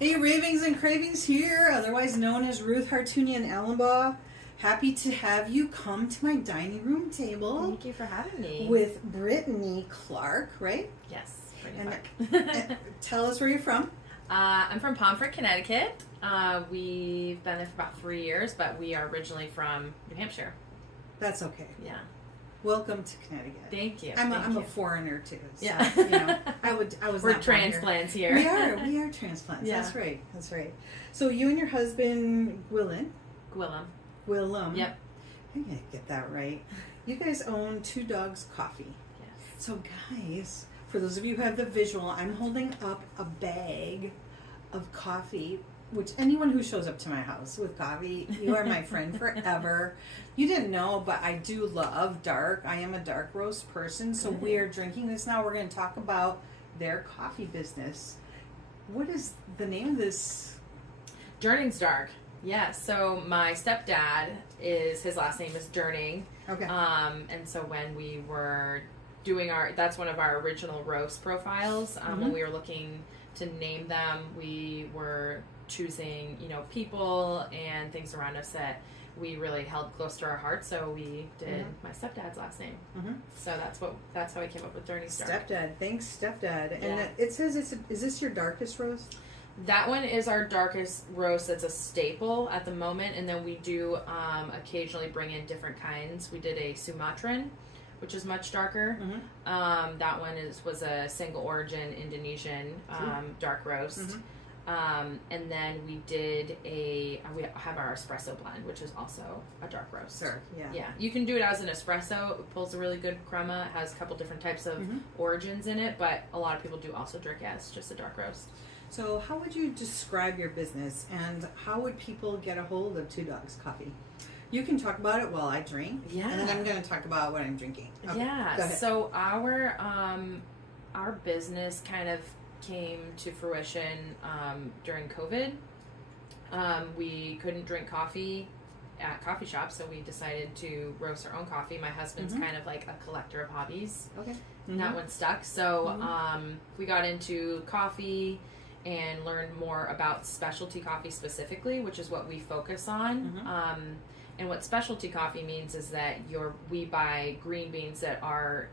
Hey, Ravings and Cravings here, otherwise known as Ruth Hartunian Allenbaugh. Happy to have you come to my dining room table. Thank you for having me. With Brittany Clark, right? Yes, And tell us where you're from. I'm from Pomfret, Connecticut. We've been there for about 3 years, but we are originally from New Hampshire. That's okay. Yeah. Welcome to Connecticut. Thank you. I'm a foreigner too. So, Yeah. I was. We're not born transplants here. We are transplants. Yeah. That's right. So you and your husband, Willem. Gwillem. Yep. I'm gonna get that right. You guys own Two Dogs Coffee. Yes. So guys, for those of you who have the visual, I'm holding up a bag of coffee, which anyone who shows up to my house with coffee, you are my friend forever. You didn't know, but I do love dark. I am a dark roast person, so we are drinking this now. We're going to talk about their coffee business. What is the name of this? Durning's Dark. Yeah, so my stepdad his last name is Durning. Okay. And so when we were doing that's one of our original roast profiles. When we were looking to name them, we were choosing, people and things around us that we really held close to our hearts. So we did my stepdad's last name. So that's how I came up with Durning's Dark. Stepdad. Thanks, Stepdad. And Yeah. it says is this your darkest roast? That one is our darkest roast. That's a staple at the moment. And then we do occasionally bring in different kinds. We did a Sumatran, which is much darker. That one was a single origin Indonesian dark roast. And then we did we have our espresso blend, which is also a dark roast. Sure, yeah. Yeah, you can do it as an espresso. It pulls a really good crema. It has a couple different types of origins in it, but a lot of people do also drink it as just a dark roast. So how would you describe your business, and how would people get a hold of Two Dogs Coffee? You can talk about it while I drink, and then I'm going to talk about what I'm drinking. Okay, yeah, go ahead. So our business kind of came to fruition during COVID. We couldn't drink coffee at coffee shops, so we decided to roast our own coffee. My husband's kind of like a collector of hobbies. Okay. That one stuck. So we got into coffee and learned more about specialty coffee specifically, which is what we focus on. And what specialty coffee means is that we buy green beans that are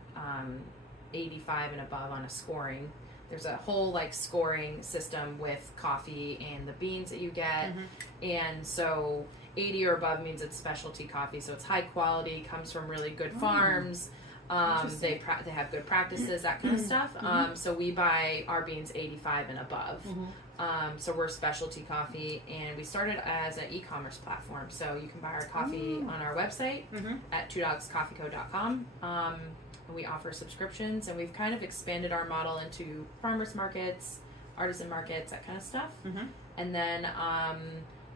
85 and above on a scoring. There's a whole scoring system with coffee and the beans that you get. And so 80 or above means it's specialty coffee. So it's high quality, comes from really good farms. They have good practices, that kind of stuff. So we buy our beans 85 and above. So we're specialty coffee, and we started as an e-commerce platform. So you can buy our coffee on our website at twodogscoffeeco.com. We offer subscriptions, and we've kind of expanded our model into farmers markets, artisan markets, that kind of stuff. And then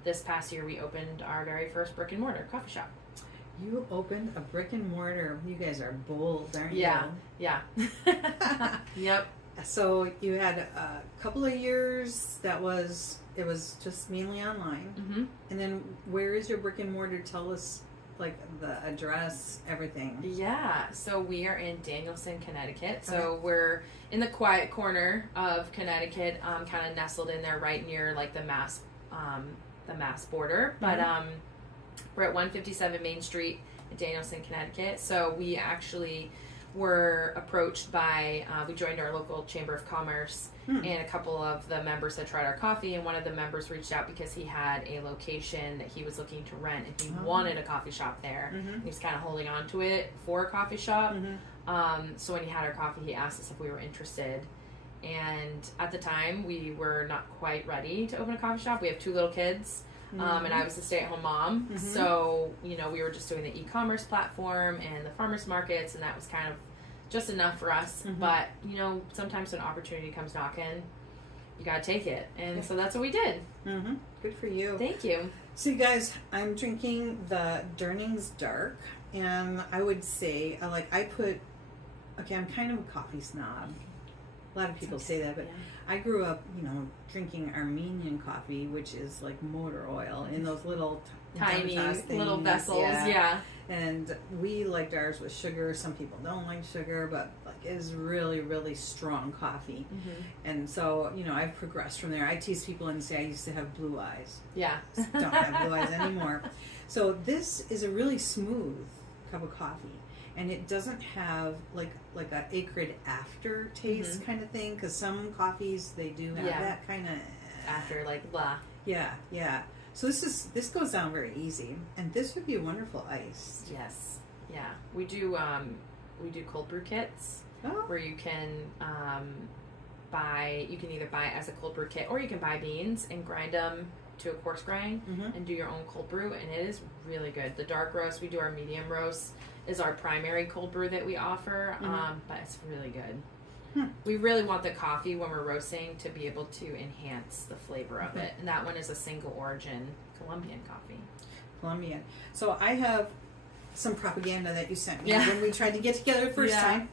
this past year, we opened our very first brick and mortar coffee shop. You opened a brick and mortar. You guys are bold, aren't you? Yeah. Yep. So you had a couple of years it was just mainly online. And then where is your brick and mortar? Tell us the address, everything. Yeah, so we are in Danielson, Connecticut. So we're in the quiet corner of Connecticut, kind of nestled in there right near the Mass border. But we're at 157 Main Street in Danielson, Connecticut. So we actually were approached by, we joined our local Chamber of Commerce, and a couple of the members had tried our coffee, and one of the members reached out because he had a location that he was looking to rent, and he wanted a coffee shop there. He was kind of holding on to it for a coffee shop. So when he had our coffee, he asked us if we were interested. And at the time, we were not quite ready to open a coffee shop. We have 2 little kids. And I was a stay-at-home mom, so we were just doing the e-commerce platform and the farmers markets, and that was kind of just enough for us. But sometimes when opportunity comes knocking, you gotta take it, and so that's what we did. Good for you. Thank you. So you guys, I'm drinking the Durning's Dark, and I would say I'm kind of a coffee snob. A lot of people say that, but I grew up, drinking Armenian coffee, which is like motor oil in those little tiny things. little vessels. Yeah. And we liked ours with sugar. Some people don't like sugar, but like it is really, really strong coffee. And so, I've progressed from there. I tease people and say I used to have blue eyes. Yeah. Don't have blue eyes anymore. So this is a really smooth cup of coffee. And it doesn't have like a acrid aftertaste kind of thing, because some coffees they do have that kind of after, like, blah. Yeah. So this goes down very easy, and this would be a wonderful ice. Yes. Yeah. We do cold brew kits where you can either buy as a cold brew kit, or you can buy beans and grind them to a coarse grind and do your own cold brew, and it is really good. The dark roast, we do our medium roast, is our primary cold brew that we offer, but it's really good. We really want the coffee when we're roasting to be able to enhance the flavor of it, and that one is a single origin Colombian coffee. Colombian. So I have some propaganda that you sent me when we tried to get together the first time,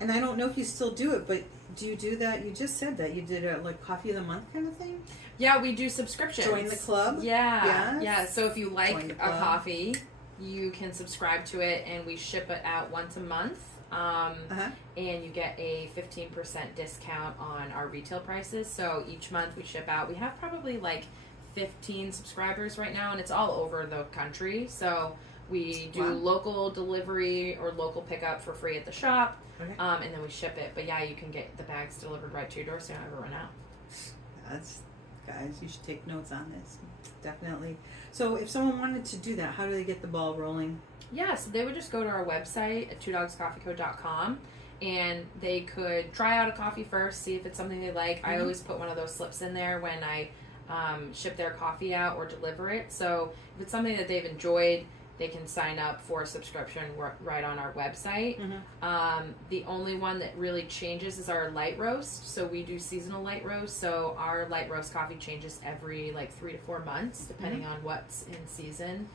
and I don't know if you still do it, but do you do that? You just said that you did a like coffee of the month kind of thing. Yeah, we do subscriptions. Join the club. Yeah. So if you like a coffee, you can subscribe to it, and we ship it out once a month. And you get a 15% discount on our retail prices. So each month we ship out. We have probably like 15 subscribers right now, and it's all over the country. So we do local delivery or local pickup for free at the shop, and then we ship it. But yeah, you can get the bags delivered right to your door, so you don't ever run out. Guys, you should take notes on this. Definitely. So if someone wanted to do that, how do they get the ball rolling? Yeah, so they would just go to our website at twodogscoffeeco.com, and they could try out a coffee first, see if it's something they like. I always put one of those slips in there when I ship their coffee out or deliver it. So if it's something that they've enjoyed, they can sign up for a subscription right on our website. The only one that really changes is our light roast. So we do seasonal light roast. So our light roast coffee changes every like 3 to 4 months, depending on what's in season.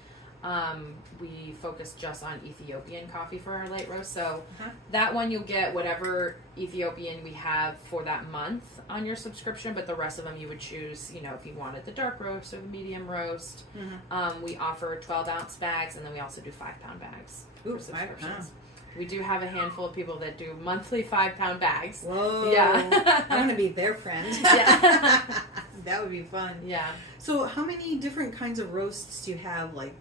We focus just on Ethiopian coffee for our light roast. So that one you'll get whatever Ethiopian we have for that month on your subscription, but the rest of them you would choose, if you wanted the dark roast or the medium roast. We offer 12-ounce bags, and then we also do 5-pound bags for subscriptions. We do have a handful of people that do monthly 5-pound bags. Whoa. Yeah. I'm going to be their friend. Yeah. That would be fun. Yeah. So how many different kinds of roasts do you have, like,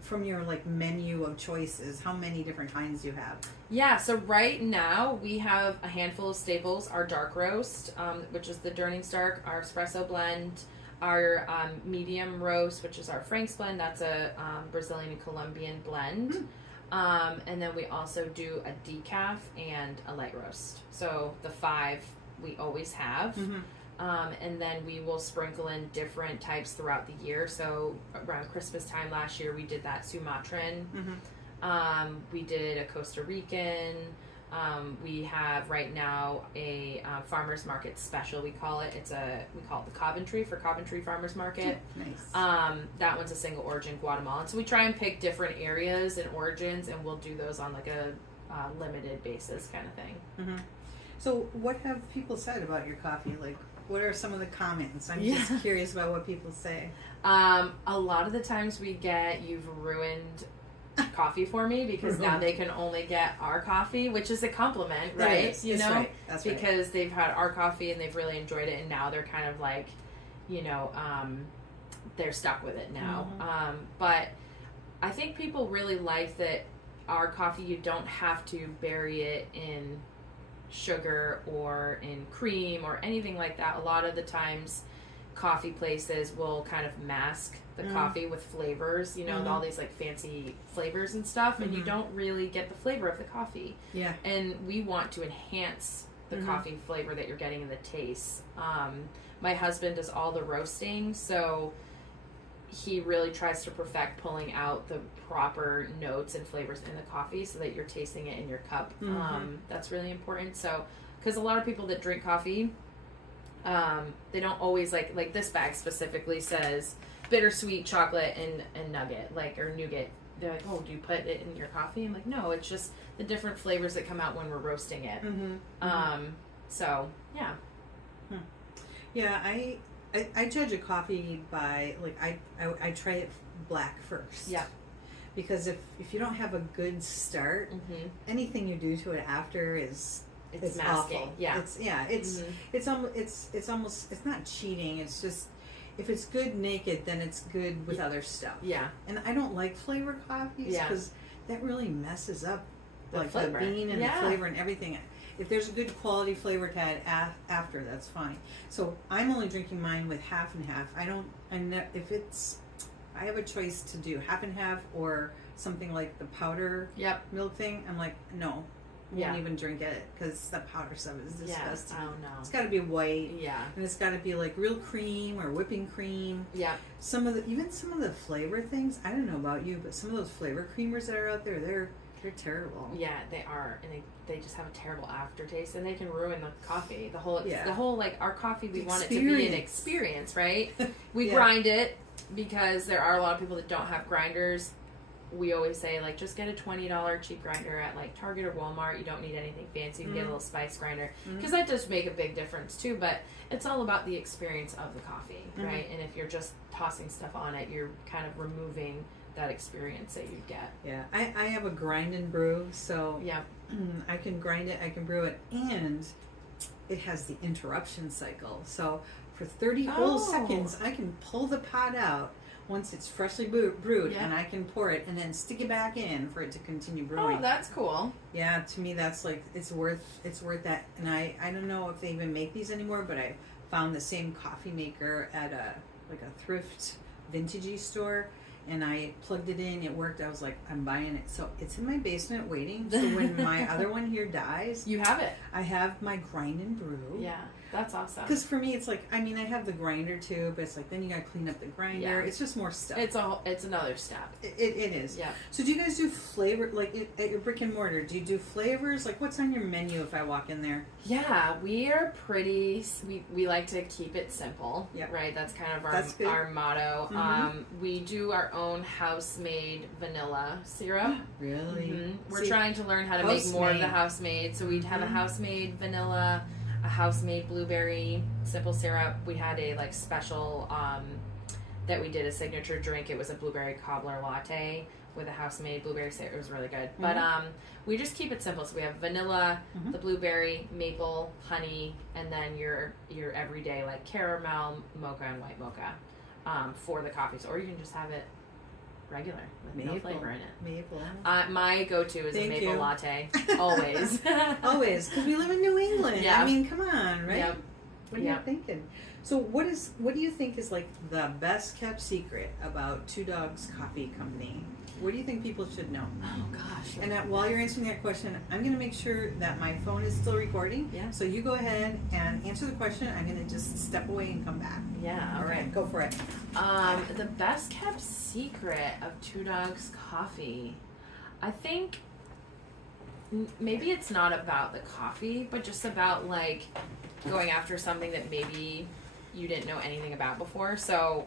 from your, like, menu of choices? How many different kinds do you have? Yeah, so right now we have a handful of staples. Our dark roast, which is the Durning's Dark, our espresso blend, our medium roast, which is our Frank's blend. That's a Brazilian and Colombian blend. And then we also do a decaf and a light roast. So the 5 we always have. And then we will sprinkle in different types throughout the year. So around Christmas time last year, we did that Sumatran. We did a Costa Rican. We have right now a farmers market special. We call it the Coventry for Coventry Farmers Market. Nice. That one's a single origin Guatemalan. So we try and pick different areas and origins, and we'll do those on like a limited basis kind of thing. So what have people said about your coffee? Like, what are some of the comments? I'm just curious about what people say. A lot of the times we get, "You've ruined coffee for me," because now they can only get our coffee, which is a compliment, right? Right. That's right. Because they've had our coffee and they've really enjoyed it, and now they're kind of like, they're stuck with it now. But I think people really like that our coffee, you don't have to bury it in sugar or in cream or anything like that. A lot of the times coffee places will kind of mask the coffee with flavors, all these like fancy flavors and stuff, and you don't really get the flavor of the coffee. Yeah. And we want to enhance the coffee flavor that you're getting in the taste. My husband does all the roasting, so he really tries to perfect pulling out the proper notes and flavors in the coffee so that you're tasting it in your cup. That's really important. So, because a lot of people that drink coffee, they don't always like this bag specifically says bittersweet chocolate and nugget, or nougat. They're like, "Oh, do you put it in your coffee?" I'm like, "No, it's just the different flavors that come out when we're roasting it." So yeah. Yeah, I judge a coffee by like I try it black first. Yeah. Because if you don't have a good start, anything you do to it after it's masking. awful. Yeah. It's almost it's not cheating. It's just if it's good naked, then it's good with other stuff. Yeah. And I don't like flavor coffees because that really messes up like the bean and the flavor and everything. If there's a good quality flavor to add after, that's fine. So I'm only drinking mine with half and half. If I have a choice to do half and half or something like the powder milk thing, I'm like, no, won't even drink it because the powder stuff is disgusting. Yeah. Oh no. It's got to be white. Yeah. And it's got to be like real cream or whipping cream. Yeah. Some of the flavor things, I don't know about you, but some of those flavor creamers that are out there, they're terrible. Yeah, they are, and they just have a terrible aftertaste, and they can ruin the coffee. The whole like our coffee, we want it to be an experience, right? We grind it because there are a lot of people that don't have grinders. We always say like just get a $20 cheap grinder at like Target or Walmart. You don't need anything fancy. You can get a little spice grinder because that does make a big difference too. But it's all about the experience of the coffee, right? And if you're just tossing stuff on it, you're kind of removing that experience that you'd get. Yeah, I have a grind and brew, so I can grind it, I can brew it, and it has the interruption cycle. So for 30 whole seconds, I can pull the pot out once it's freshly brewed, and I can pour it and then stick it back in for it to continue brewing. Oh, that's cool. Yeah, to me that's like it's worth that. And I don't know if they even make these anymore, but I found the same coffee maker at a thrift vintagey store. And I plugged it in, it worked. I was like, I'm buying it. So it's in my basement waiting. So when my other one here dies, you have it. I have my grind and brew. Yeah, that's awesome. Because for me, it's like, I mean, I have the grinder too, but it's like, then you got to clean up the grinder. Yeah. It's just more stuff. It's another step. It is. Yeah. So do you guys do flavor, like at your brick and mortar, do you do flavors? Like what's on your menu if I walk in there? Yeah, we are we like to keep it simple. Yeah. Right? That's kind of our motto. We do our own house-made vanilla syrup. Really? We're trying to learn how to make more of the house-made. So we'd have a house-made vanilla, a house-made blueberry simple syrup. We had a like special that we did a signature drink. It was a blueberry cobbler latte with a house-made blueberry syrup. It was really good. But we just keep it simple. So we have vanilla, the blueberry, maple, honey, and then your everyday like caramel, mocha, and white mocha for the coffees. Or you can just have it regular with no flavor in it. Maple. My go-to is a maple latte. Always. Always. Because we live in New England. Yeah. I mean, come on, right? Yep. What are you thinking? So what do you think is like the best kept secret about Two Dogs Coffee Company? What do you think people should know? Oh gosh. And while you're answering that question, I'm going to make sure that my phone is still recording. Yeah. So you go ahead and answer the question. I'm going to just step away and come back. Yeah. All right. Go for it. The best kept secret of Two Dogs Coffee, I think maybe it's not about the coffee, but just about like going after something that maybe you didn't know anything about before. So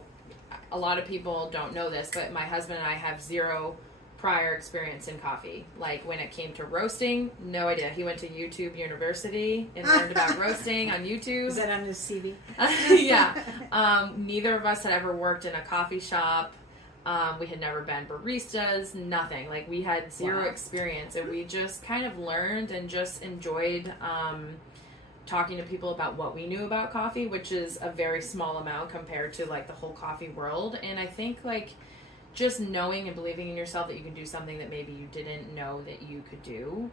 a lot of people don't know this, but my husband and I have zero prior experience in coffee. Like when it came to roasting, no idea. He went to YouTube University and learned about roasting on YouTube. Is that on his CV? Yeah. Neither of us had ever worked in a coffee shop. We had never been baristas, nothing. Like we had zero experience, and we just kind of learned and just enjoyed talking to people about what we knew about coffee, which is a very small amount compared to like the whole coffee world. And I think like just knowing and believing in yourself that you can do something that maybe you didn't know that you could do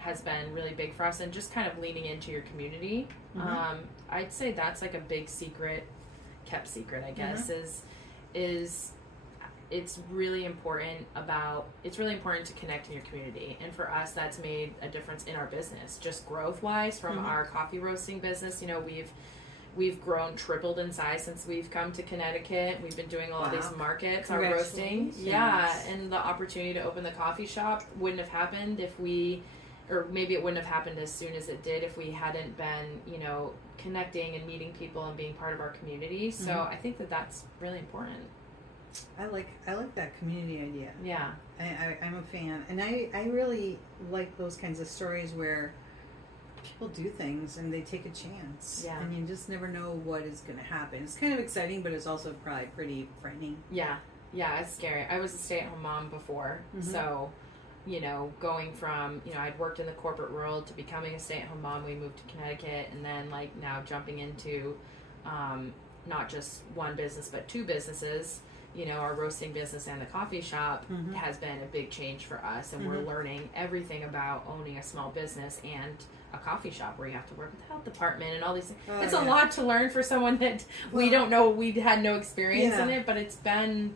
has been really big for us, and just kind of leaning into your community. I'd say that's like a big secret, kept secret, I guess, is it's really important to connect in your community. And for us, that's made a difference in our business, just growth wise from our coffee roasting business. You know, we've grown, tripled in size since we've come to Connecticut. We've been doing all of these markets, our roasting. Yeah. And the opportunity to open the coffee shop wouldn't have happened or maybe it wouldn't have happened as soon as it did if we hadn't been, you know, connecting and meeting people and being part of our community. So I think that that's really important. I like that community idea. Yeah. I'm a fan. And I really like those kinds of stories where people do things and they take a chance. Yeah. And you just never know what is going to happen. It's kind of exciting, but it's also probably pretty frightening. Yeah. Yeah, it's scary. I was a stay-at-home mom before, so, going from, I'd worked in the corporate world to becoming a stay-at-home mom. We moved to Connecticut, and then, now jumping into not just one business, but two businesses. Our roasting business and the coffee shop has been a big change for us, and we're learning everything about owning a small business and a coffee shop where you have to work with the health department and all these things. It's a lot to learn for someone that we don't know. We had no experience in it, but it's been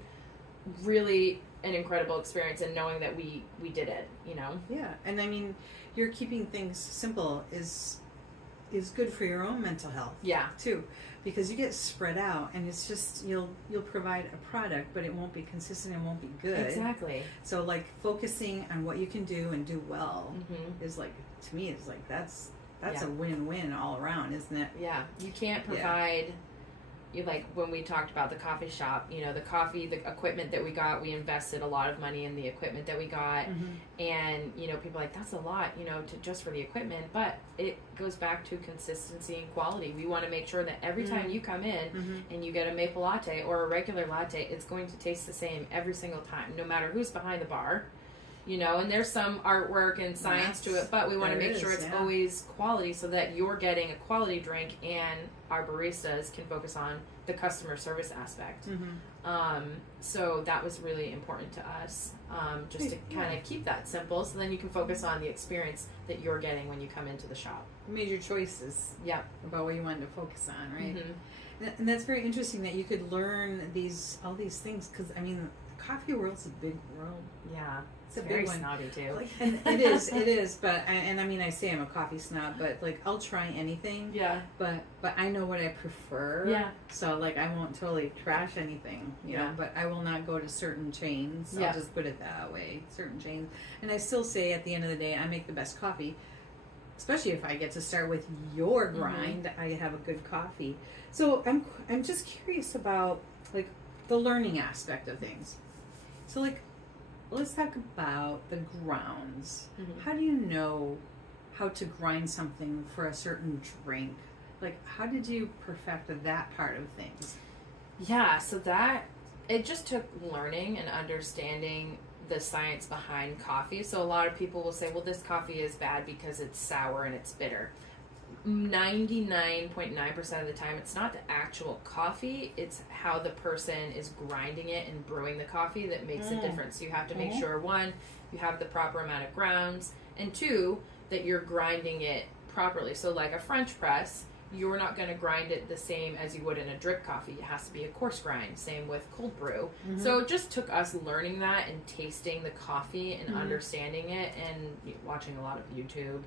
really an incredible experience, and knowing that we did it, Yeah, and I mean, you're keeping things simple is good for your own mental health. Yeah, too, because you get spread out, and it's just you'll provide a product, but it won't be consistent and won't be good. Exactly. So focusing on what you can do and do well is to me it's that's a win-win all around, isn't it? Yeah, you can't provide. When we talked about the coffee shop, the equipment that we got, we invested a lot of money in the equipment that we got, and people are like, that's a lot, just for the equipment, but it goes back to consistency and quality. We want to make sure that every time you come in and you get a maple latte or a regular latte, it's going to taste the same every single time, no matter who's behind the bar. And there's some artwork and science to it, but we want to make sure it's always quality, so that you're getting a quality drink and our baristas can focus on the customer service aspect. So that was really important to us, just to kind of keep that simple, so then you can focus on the experience that you're getting when you come into the shop. You made your choices. Yeah. About what you wanted to focus on, right? And that's very interesting that you could learn all these things, because I mean, the coffee world's a big world. Yeah. It's a very big one. snobby too. And it is, but I mean, I say I'm a coffee snob, but I'll try anything. Yeah. But I know what I prefer. Yeah. So I won't totally trash anything, you know, but I will not go to certain chains. Yeah. I'll just put it that way. Certain chains. And I still say at the end of the day, I make the best coffee. Especially if I get to start with your grind, I have a good coffee. So I'm just curious about the learning aspect of things. So let's talk about the grounds. How do you know how to grind something for a certain drink? How did you perfect that part of things? Yeah, so it just took learning and understanding the science behind coffee. So a lot of people will say, well, this coffee is bad because it's sour and it's bitter. 99.9% of the time, it's not the actual coffee, it's how the person is grinding it and brewing the coffee that makes a difference. So you have to make sure, one, you have the proper amount of grounds, and two, that you're grinding it properly. So a French press, you're not going to grind it the same as you would in a drip coffee. It has to be a coarse grind. Same with cold brew. So it just took us learning that and tasting the coffee and understanding it, and watching a lot of YouTube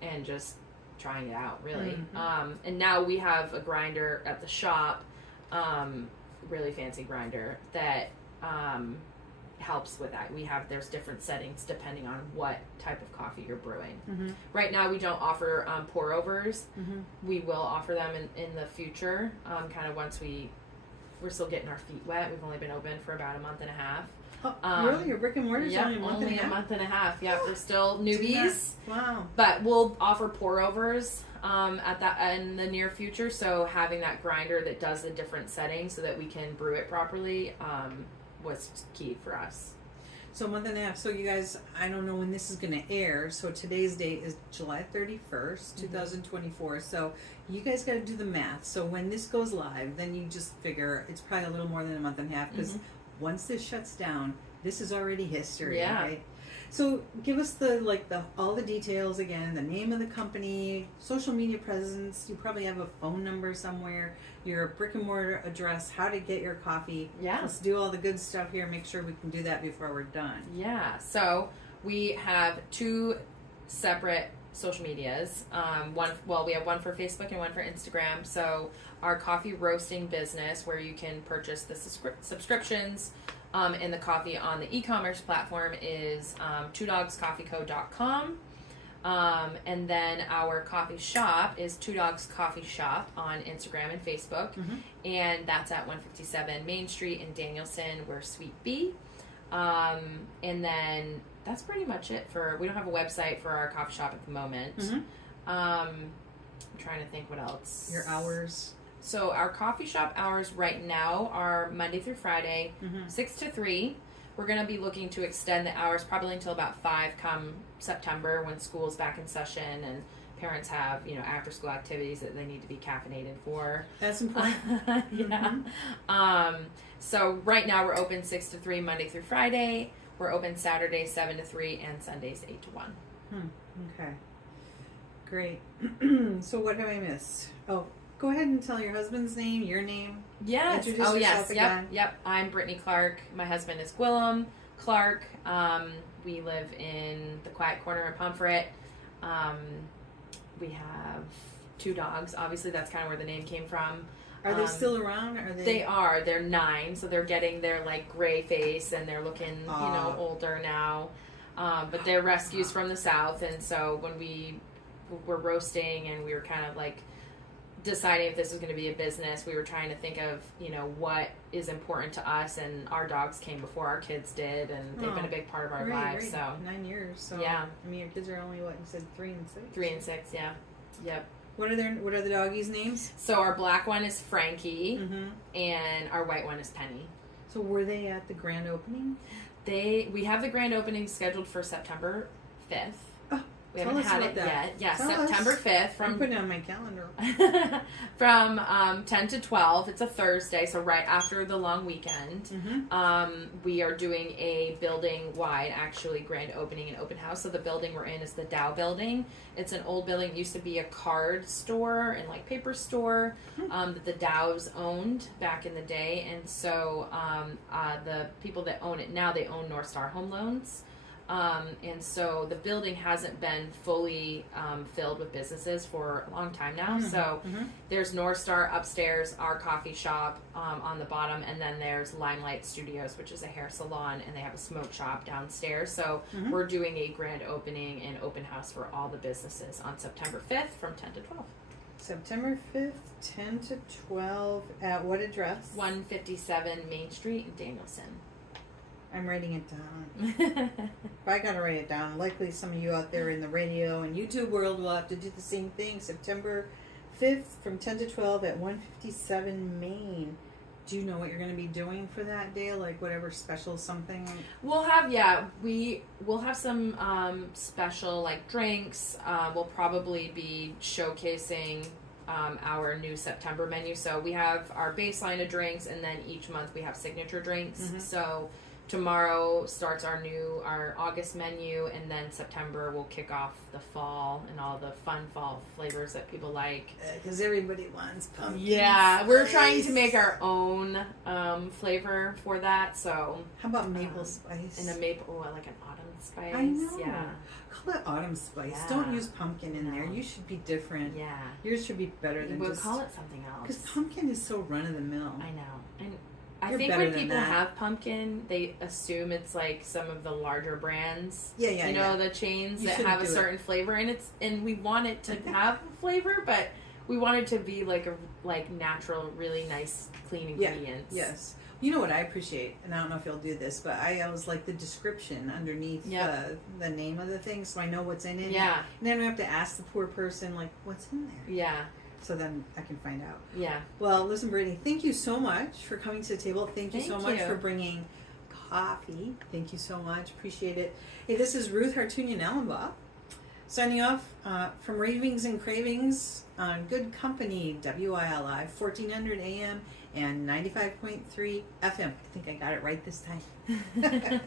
and just trying it out, really. And now we have a grinder at the shop, really fancy grinder that helps with that. There's different settings depending on what type of coffee you're brewing. Right now we don't offer pour overs. We will offer them in the future, kind of once we're still getting our feet wet. We've only been open for about a month and a half. Really? Your brick and mortar's only a month and a half? Yeah, we're still newbies. Wow. But we'll offer pour overs in the near future. So having that grinder that does the different settings so that we can brew it properly was key for us. So a month and a half. So you guys, I don't know when this is going to air. So today's date is July 31st, 2024. So you guys got to do the math. So when this goes live, then you just figure it's probably a little more than a month and a half, because once this shuts down, this is already history, right? So give us all the details again, the name of the company, social media presence. You probably have a phone number somewhere, your brick and mortar address, how to get your coffee. Yeah. Let's do all the good stuff here. Make sure we can do that before we're done. Yeah. So we have two separate social medias. We have one for Facebook and one for Instagram. So our coffee roasting business, where you can purchase the subscriptions and the coffee on the e-commerce platform, is twodogscoffeeco.com. And then our coffee shop is Two Dogs Coffee Shop on Instagram and Facebook. And that's at 157 Main Street in Danielson. We're Suite B. And then that's pretty much it we don't have a website for our coffee shop at the moment. I'm trying to think what else. Your hours. So our coffee shop hours right now are Monday through Friday, 6 to 3. We're going to be looking to extend the hours probably until about 5 come September when school's back in session and parents have, after school activities that they need to be caffeinated for. That's important. Yeah. So right now we're open 6 to 3 Monday through Friday. We're open Saturdays 7 to 3 and Sundays 8 to 1. Okay. Great. So what have I missed? Oh, go ahead and tell your husband's name, your name. Yes. Introduce yourself again. Yep. I'm Brittany Clark. My husband is Gwillem Clark. We live in the quiet corner of Pomfret. We have 2 dogs. Obviously, that's kind of where the name came from. Are they still around? Are they? They are. They're 9, so they're getting their gray face and they're looking, older now. But they're rescues from the south, and so when we were roasting and we were kind of deciding if this was going to be a business, we were trying to think of what is important to us, and our dogs came before our kids did, and they've been a big part of our lives. So 9 years. So yeah, I mean your kids are only what you said 3 and 6. 3 and 6. Yeah. Yep. What are the doggies' names? So our black one is Frankie, and our white one is Penny. So were they at the grand opening? We have the grand opening scheduled for September 5th. Oh, we haven't had it yet. Yeah, September 5th. I'm putting it on my calendar. From 10 to 12. It's a Thursday, so right after the long weekend. We are doing a building-wide, actually, grand opening and open house. So the building we're in is the Dow building. It's an old building. It used to be a card store and paper store that the Dows owned back in the day. And so the people that own it now, they own North Star Home Loans. And so the building hasn't been fully filled with businesses for a long time now. So there's North Star upstairs, our coffee shop on the bottom, and then there's Limelight Studios, which is a hair salon, and they have a smoke shop downstairs. So we're doing a grand opening and open house for all the businesses on September 5th from 10 to 12. September 5th, 10 to 12, at what address? 157 Main Street in Danielson. I'm writing it down. I gotta write it down. Likely some of you out there in the radio and YouTube world will have to do the same thing. September 5th from 10 to 12 at 157 Main. Do you know what you're going to be doing for that day? Whatever special something? We'll have, we'll have some special drinks. We'll probably be showcasing our new September menu. So we have our baseline of drinks, and then each month we have signature drinks. So tomorrow starts our August menu, and then September will kick off the fall and all the fun fall flavors that people like. Because everybody wants pumpkin. Yeah, spice. we're trying to make our own flavor for that. So how about maple spice? And a maple, like an autumn spice. I know. Yeah. Call it autumn spice. Yeah. Don't use pumpkin in there. You should be different. Yeah. Yours should be better than we'll just... call it something else. Because pumpkin is so run-of-the-mill. I know. And I think when people have pumpkin, they assume it's some of the larger brands. Yeah. The chains that have a certain flavor, and we want it to have a flavor, but we want it to be a natural, really nice, clean ingredients. Yes. You know what I appreciate, and I don't know if you'll do this, but I always like the description underneath the name of the thing, so I know what's in it. Yeah. And then I have to ask the poor person, what's in there? Yeah. So then I can find out. Yeah. Well, listen, Brittany, thank you so much for coming to the table. Thank you so much for bringing coffee. Thank you so much. Appreciate it. Hey, this is Ruth Hartunian Ellenbaugh signing off from Ravings and Cravings on Good Company, WILI, 1400 AM and 95.3 FM. I think I got it right this time.